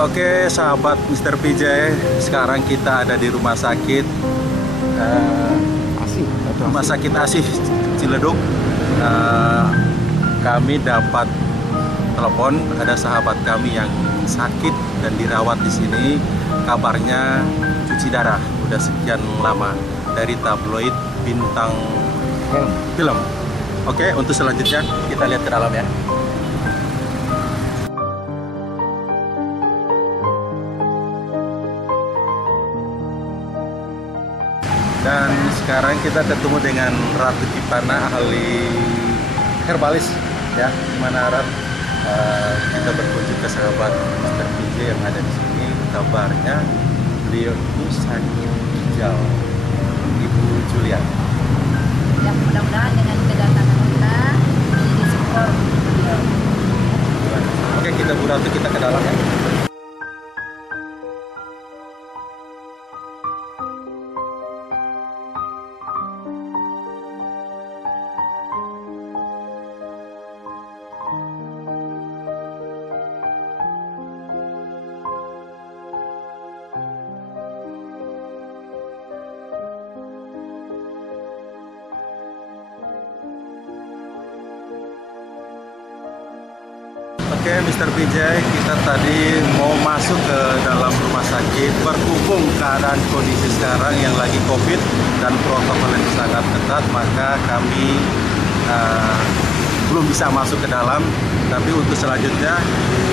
Oke, sahabat Mr. PJ, sekarang kita ada di rumah sakit Rumah Sakit Asih Ciledug. Kami dapat telepon ada sahabat kami yang sakit dan dirawat di sini. Kabarnya cuci darah udah sekian lama dari tabloid bintang film. Oke, untuk selanjutnya kita lihat ke dalam ya. Dan sekarang kita ketemu dengan Ratu Kipana, ahli herbalis ya. Gimana Rat? Kita berkunjung ke sahabat Mr. PJ yang ada di sini. Kabarnya beliau itu sakit ginjal, Ibu Julia. Ya, mudah-mudahan dengan kedatangan kita menjadi support beliau. Oke, kita Bu Ratu, kita ke dalam ya. Oke, Mr. PJ, kita tadi mau masuk ke dalam rumah sakit. Berhubung keadaan kondisi sekarang yang lagi COVID dan protokol yang sangat ketat, maka kami belum bisa masuk ke dalam. Tapi untuk selanjutnya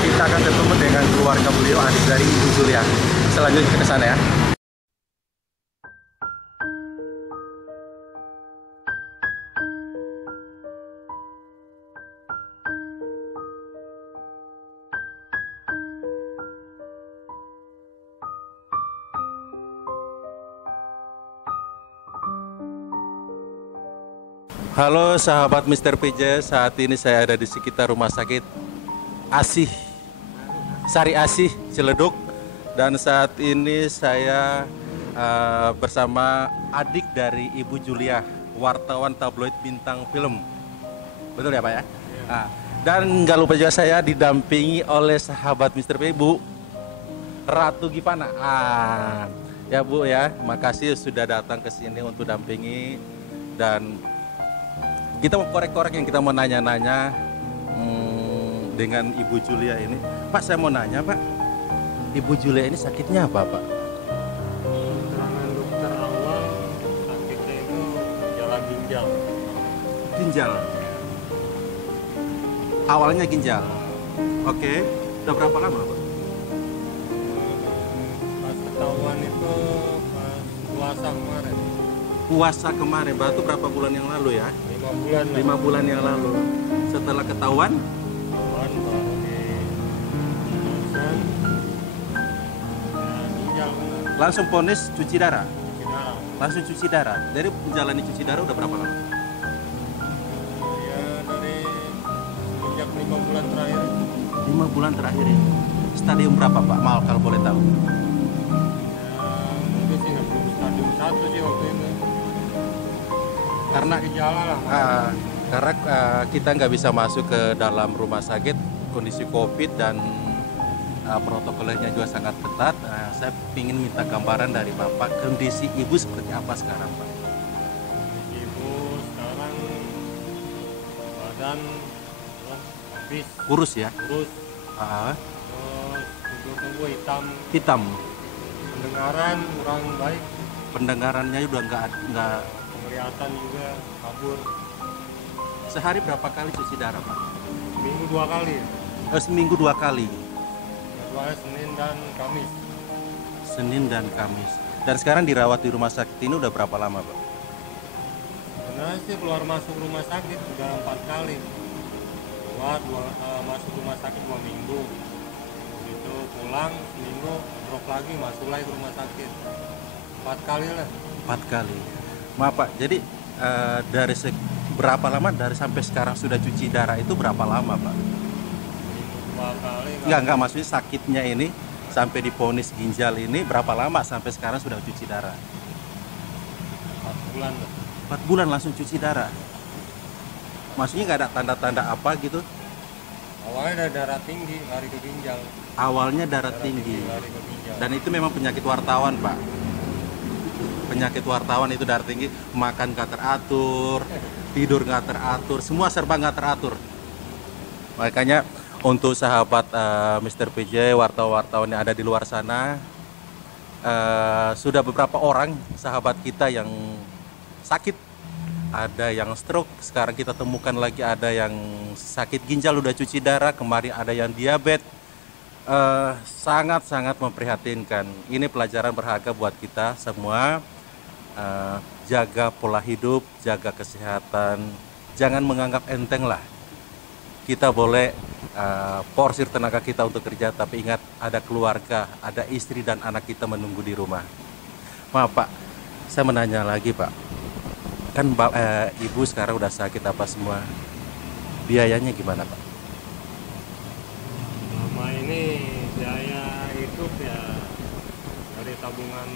kita akan ketemu dengan keluarga beliau, adik dari Ibu Julia. Selanjutnya kita ke sana ya. Halo sahabat Mr. PJ, saat ini saya ada di sekitar rumah sakit Asih, Sari Asih Ciledug. Dan saat ini saya bersama adik dari Ibu Julia, wartawan tabloid bintang film. Betul ya Pak ya? Nah, dan nggak lupa juga saya didampingi oleh sahabat Mr. PJ, Bu Ratu Kipana. Ya Bu ya, makasih sudah datang ke sini untuk dampingi. Dan kita mau korek-korek yang kita mau nanya-nanya dengan Ibu Julia ini. Pak, saya mau nanya Pak, Ibu Julia ini sakitnya apa Pak? Keterangan dokter awal sakitnya itu gejala ginjal. Ginjal. Awalnya ginjal. Oke. Udah berapa lama Pak? Pas ketahuan itu pas puasa kemarin. Puasa kemarin, berarti berapa bulan yang lalu ya? 5 bulan. 5 bulan yang lalu. Setelah ketahuan? Ketahuan baru di langsung ginjal kena. Langsung vonis cuci darah? Cuci darah. Langsung cuci darah? Dari menjalani cuci darah udah berapa lama? Ya dari sejak 5 bulan terakhir. 5 bulan terakhir ya? Stadium berapa Pak? Mal kalau boleh tahu. Ya mungkin sih belum stadium 1 sih waktu itu. Karena Gejala lah. karena kita nggak bisa masuk ke dalam rumah sakit, kondisi COVID dan protokolnya juga sangat ketat. Saya ingin minta gambaran dari Bapak, kondisi Ibu seperti apa sekarang Pak? Ibu sekarang badan habis Kurus ya? kurus, Ah, terus tubuh hitam, hitam, pendengaran kurang baik, pendengarannya udah nggak. penglihatan juga kabur. Sehari berapa kali cuci darah Pak? Minggu 2 kali, Seminggu 2 kali, jadwalnya Senin dan Kamis. Senin dan Kamis. Dan sekarang dirawat di rumah sakit ini udah berapa lama Pak? Sebenarnya sih keluar masuk rumah sakit udah 4 kali. Masuk rumah sakit 2 minggu, itu pulang seminggu, drop lagi, masuk lagi ke rumah sakit. 4 kali lah. 4 kali. Maaf Pak, jadi dari berapa lama dari sampai sekarang sudah cuci darah itu berapa lama Pak? Minggu 2 kali. Enggak, maksudnya sakitnya ini sampai divonis ginjal ini berapa lama sampai sekarang sudah cuci darah? 4 bulan lah. 4 bulan langsung cuci darah. Maksudnya nggak ada tanda-tanda apa gitu? Awalnya dari darah tinggi, lari ke ginjal. Awalnya darah tinggi. Lari ke ginjal. Dan itu memang penyakit wartawan, Pak. Penyakit wartawan itu darah tinggi, makan nggak teratur, tidur nggak teratur, semua serba nggak teratur. Makanya untuk sahabat Mr. PJ, wartawan-wartawan yang ada di luar sana, sudah beberapa orang sahabat kita yang sakit, ada yang stroke, sekarang kita temukan lagi ada yang sakit ginjal, udah cuci darah, kemarin ada yang diabetes. Sangat-sangat memprihatinkan. Ini pelajaran berharga buat kita semua. Jaga pola hidup, jaga kesehatan, jangan menganggap enteng lah. Kita boleh porsir tenaga kita untuk kerja, tapi ingat ada keluarga, ada istri dan anak kita menunggu di rumah. Maaf Pak, saya menanya lagi Pak, kan Ibu sekarang udah sakit apa semua, biayanya gimana Pak? Selama ini biaya hidup ya dari tabungan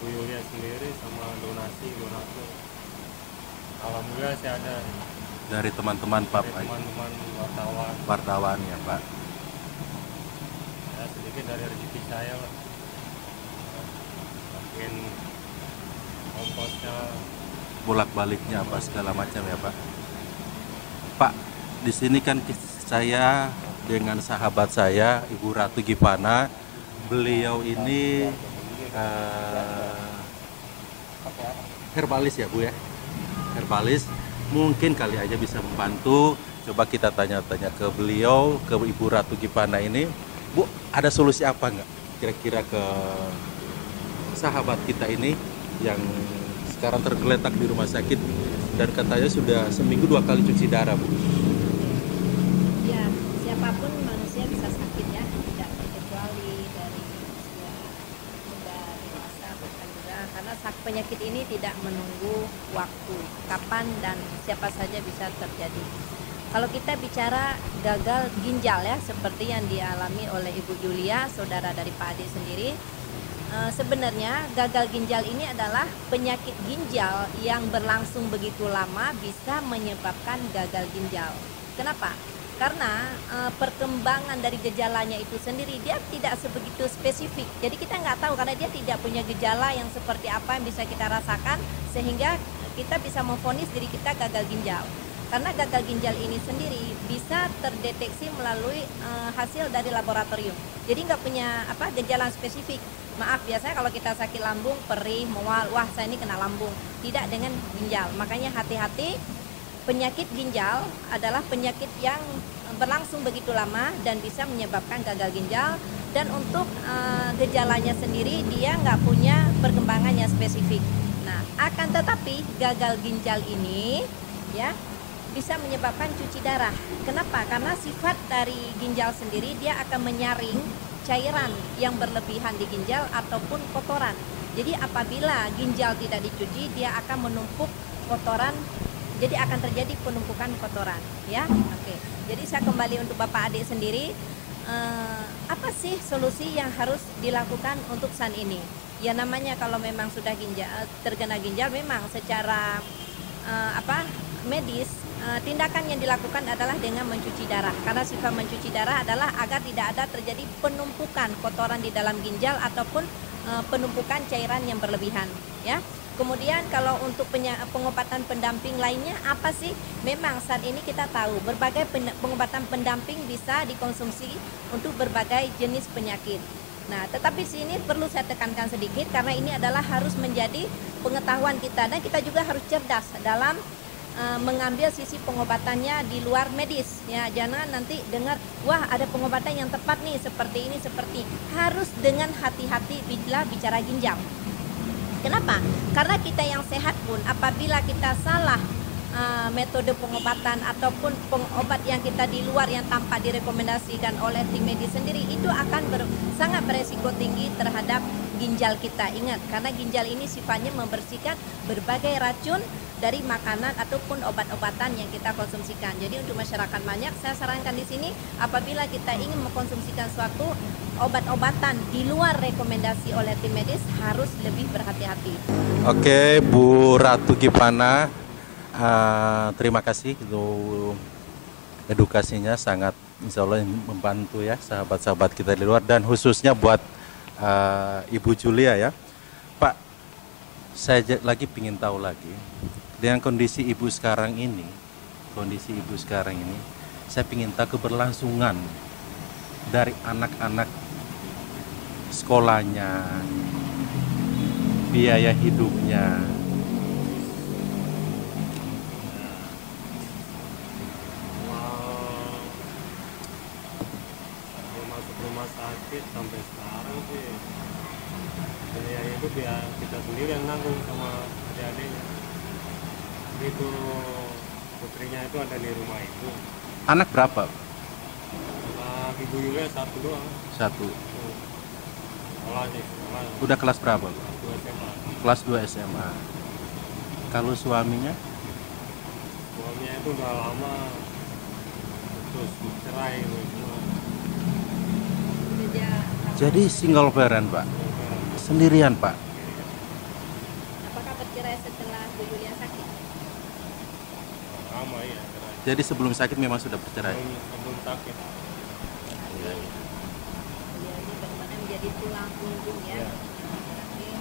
Bu Yulia sendiri sama donasi donatur. Alhamdulillah sih ada Dari teman-teman Pak, dari teman-teman wartawan. wartawan ya Pak. Ya sedikit dari rezeki saya lah. Mungkin ongkosnya Bolak-baliknya apa segala macam ya Pak. Pak, di sini kan saya dengan sahabat saya Ibu Ratu Gipana. Beliau ini herbalis ya Bu ya, herbalis. Mungkin kali aja bisa membantu. Coba kita tanya-tanya ke beliau, ke Ibu Ratu Gipana ini, Bu, ada solusi apa nggak kira-kira ke sahabat kita ini yang sekarang tergeletak di rumah sakit dan katanya sudah seminggu 2 kali cuci darah, Bu? Ya, siapapun manusia bisa sakit ya, tidak terkecuali dari usia muda, dewasa, bahkan juga karena penyakit ini tidak menunggu waktu, kapan dan siapa saja bisa terjadi. Kalau kita bicara gagal ginjal ya, seperti yang dialami oleh Ibu Yulia, saudara dari Pak Ade sendiri, sebenarnya gagal ginjal ini adalah penyakit ginjal yang berlangsung begitu lama bisa menyebabkan gagal ginjal. Kenapa? Karena perkembangan dari gejalanya itu sendiri dia tidak sebegitu spesifik. Jadi kita nggak tahu karena dia tidak punya gejala yang seperti apa yang bisa kita rasakan sehingga kita bisa memvonis diri kita gagal ginjal. Karena gagal ginjal ini sendiri bisa terdeteksi melalui hasil dari laboratorium. Jadi nggak punya gejala spesifik. Maaf, biasanya kalau kita sakit lambung, perih, mual, wah saya ini kena lambung. Tidak dengan ginjal. Makanya hati-hati, penyakit ginjal adalah penyakit yang berlangsung begitu lama dan bisa menyebabkan gagal ginjal. Dan untuk gejalanya sendiri dia nggak punya perkembangan yang spesifik. Nah, akan tetapi gagal ginjal ini ya bisa menyebabkan cuci darah. Kenapa? Karena sifat dari ginjal sendiri dia akan menyaring cairan yang berlebihan di ginjal ataupun kotoran. Jadi apabila ginjal tidak dicuci, dia akan menumpuk kotoran. Jadi akan terjadi penumpukan kotoran, ya. Oke. Jadi saya kembali untuk Bapak Adik sendiri. Apa sih solusi yang harus dilakukan untuk saat ini? Ya namanya kalau memang sudah terkena ginjal, memang secara medis tindakan yang dilakukan adalah dengan mencuci darah, karena sifat mencuci darah adalah agar tidak ada terjadi penumpukan kotoran di dalam ginjal ataupun penumpukan cairan yang berlebihan ya. Kemudian kalau untuk pengobatan pendamping lainnya apa sih? Memang saat ini kita tahu berbagai pengobatan pendamping bisa dikonsumsi untuk berbagai jenis penyakit. Nah, tetapi sini perlu saya tekankan sedikit karena ini adalah harus menjadi pengetahuan kita dan kita juga harus cerdas dalam mengambil sisi pengobatannya di luar medis ya. Jangan nanti dengar wah ada pengobatan yang tepat nih seperti ini seperti harus dengan hati-hati bila bicara ginjal. Kenapa? Karena kita yang sehat pun apabila kita salah metode pengobatan ataupun pengobat yang kita di luar yang tanpa direkomendasikan oleh tim medis sendiri itu akan sangat beresiko tinggi terhadap ginjal kita. Ingat, karena ginjal ini sifatnya membersihkan berbagai racun dari makanan ataupun obat-obatan yang kita konsumsikan. Jadi untuk masyarakat banyak saya sarankan di sini apabila kita ingin mengkonsumsikan suatu obat-obatan di luar rekomendasi oleh tim medis harus lebih berhati-hati. Oke, Bu Ratu Gipana, terima kasih untuk edukasinya sangat Insya Allah membantu ya sahabat-sahabat kita di luar dan khususnya buat Ibu Julia ya. Pak, saya lagi pingin tahu lagi dengan kondisi ibu sekarang ini, saya pingin tahu keberlangsungan dari anak-anak sekolahnya, biaya hidupnya. Mau masuk rumah sakit sampai sekarang sih biaya hidup ya kita sendiri yang nanggung sama adik-adiknya. Itu putrinya itu ada di rumah itu. Anak berapa? Anak Ibu Yulia satu doang. Satu. Sekolah sih, sekolah. Udah kelas berapa? Dua SMA. Kelas 2 SMA. Kalau suaminya? Suaminya itu udah lama terus cerai semua. Dia Jadi single parent, Pak. Sendirian, Pak. apakah bercerai setelah Bu Yulia sakit? Lama ya cerai. Jadi sebelum sakit memang sudah bercerai. Sebelum sakit. Beliau ini benar-benar menjadi tulang punggung ya. Iya. Tapi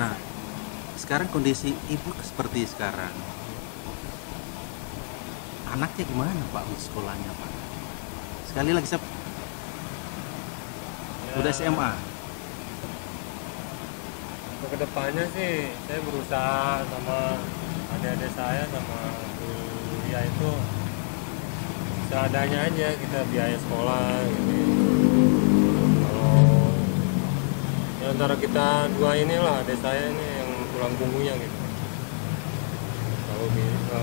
Nah, sekarang kondisi ibu seperti sekarang. Anaknya gimana, Pak, untuk sekolahnya, Pak? Sekali lagi saya udah SMA. Untuk kedepannya sih saya berusaha sama adik-adik saya sama Bu Yulia itu seadanya aja kita biaya sekolah gitu. Kalau ya antara kita dua inilah adik saya ini yang tulang punggungnya gitu. Kalau bisa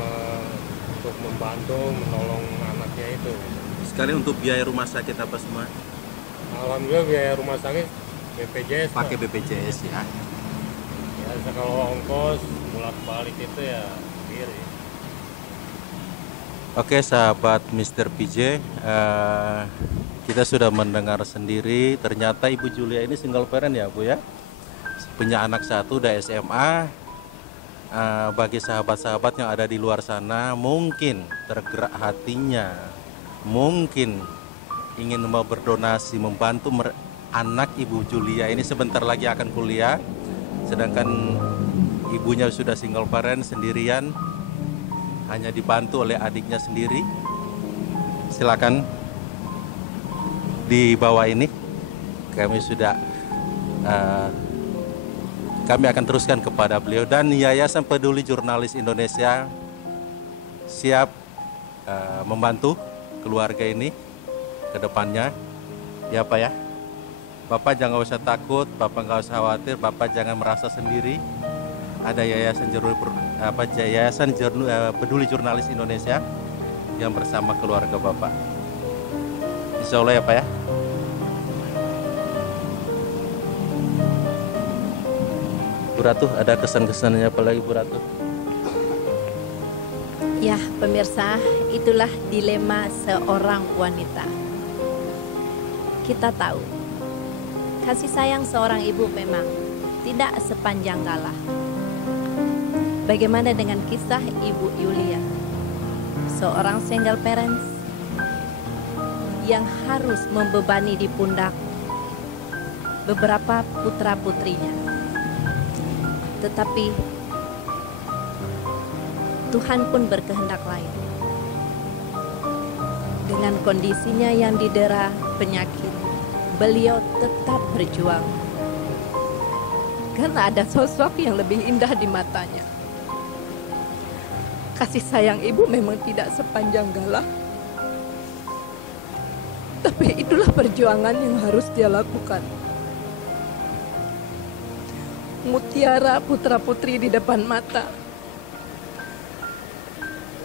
untuk membantu menolong anaknya itu. Sekali untuk biaya rumah sakit apa semua Alhamdulillah biaya rumah sakit BPJS pakai Pak. BPJS ya. Ya kalau ongkos bolak-balik itu ya sendiri. Oke, sahabat Mr. PJ, kita sudah mendengar sendiri ternyata Ibu Julia ini single parent ya, Bu ya. Punya anak satu udah SMA. Bagi sahabat-sahabat yang ada di luar sana mungkin tergerak hatinya, mungkin ingin mau berdonasi membantu anak Ibu Julia ini sebentar lagi akan kuliah, sedangkan ibunya sudah single parent sendirian, hanya dibantu oleh adiknya sendiri. Silakan di bawah ini kami sudah kami akan teruskan kepada beliau dan Yayasan Peduli Jurnalis Indonesia siap membantu keluarga ini ke depannya ya Pak ya. Bapak jangan usah takut, Bapak nggak usah khawatir, Bapak jangan merasa sendiri. Ada Yayasan Peduli Jurnalis Indonesia yang bersama keluarga Bapak. Insya Allah ya Pak ya. Bu Ratu, ada kesan-kesannya apa lagi Bu Ratu? ya pemirsa, itulah dilema seorang wanita. Kita tahu kasih sayang seorang ibu memang tidak sepanjang galah. Bagaimana dengan kisah Ibu Yulia, seorang single parents yang harus membebani di pundak beberapa putra-putrinya. Tetapi Tuhan pun berkehendak lain. Dengan kondisinya yang didera penyakit, beliau tetap berjuang. Karena ada sosok yang lebih indah di matanya. Kasih sayang ibu memang tidak sepanjang galah. Tapi itulah perjuangan yang harus dia lakukan. Mutiara putra-putri di depan mata.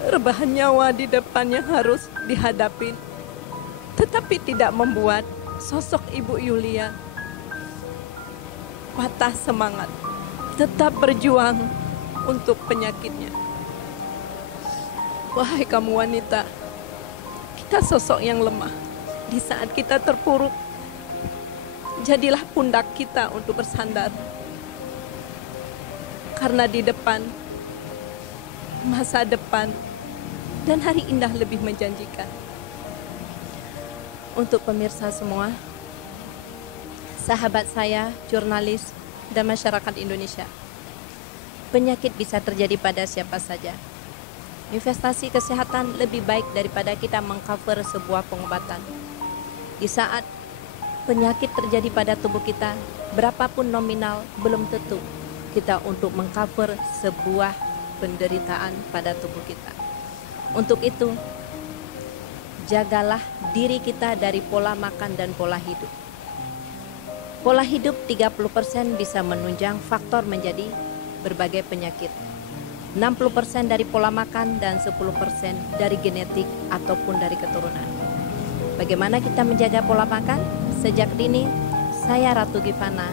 Rebahan nyawa di depan yang harus dihadapi. Tetapi tidak membuat sosok Ibu Yulia patah semangat, tetap berjuang untuk penyakitnya. Wahai kamu wanita, kita sosok yang lemah. Di saat kita terpuruk, jadilah pundak kita untuk bersandar. Karena di depan, masa depan dan hari indah lebih menjanjikan. untuk pemirsa semua, sahabat saya, jurnalis, dan masyarakat Indonesia. Penyakit bisa terjadi pada siapa saja. Investasi kesehatan lebih baik daripada kita mengcover sebuah pengobatan. Di saat penyakit terjadi pada tubuh kita, berapapun nominal belum tentu kita untuk mengcover sebuah penderitaan pada tubuh kita. Untuk itu, jagalah diri kita dari pola makan dan pola hidup. Pola hidup 30% bisa menunjang faktor menjadi berbagai penyakit. 60% dari pola makan dan 10% dari genetik ataupun dari keturunan. Bagaimana kita menjaga pola makan? Sejak dini, saya Ratu Givana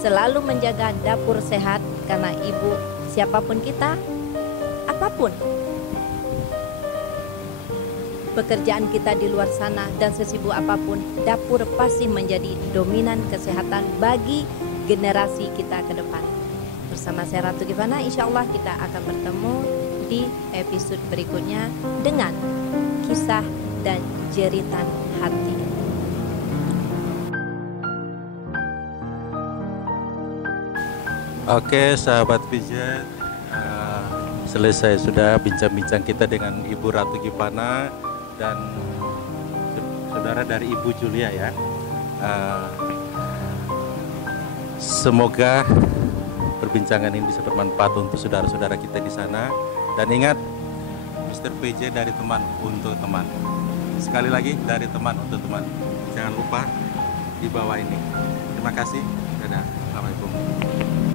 selalu menjaga dapur sehat karena ibu siapapun kita, apapun pekerjaan kita di luar sana dan sesibuk apapun, dapur pasti menjadi dominan kesehatan bagi generasi kita ke depan. Bersama saya Ratu Givana, insya Allah kita akan bertemu di episode berikutnya dengan kisah dan jeritan hati. Oke, sahabat pijat, selesai sudah bincang-bincang kita dengan Ibu Ratu Givana dan saudara dari Ibu Julia ya. Semoga perbincangan ini bisa bermanfaat untuk saudara-saudara kita di sana. Dan ingat, Mr. PJ dari teman untuk teman. Sekali lagi, dari teman untuk teman. Jangan lupa di bawah ini. Terima kasih. Dadah. Assalamualaikum.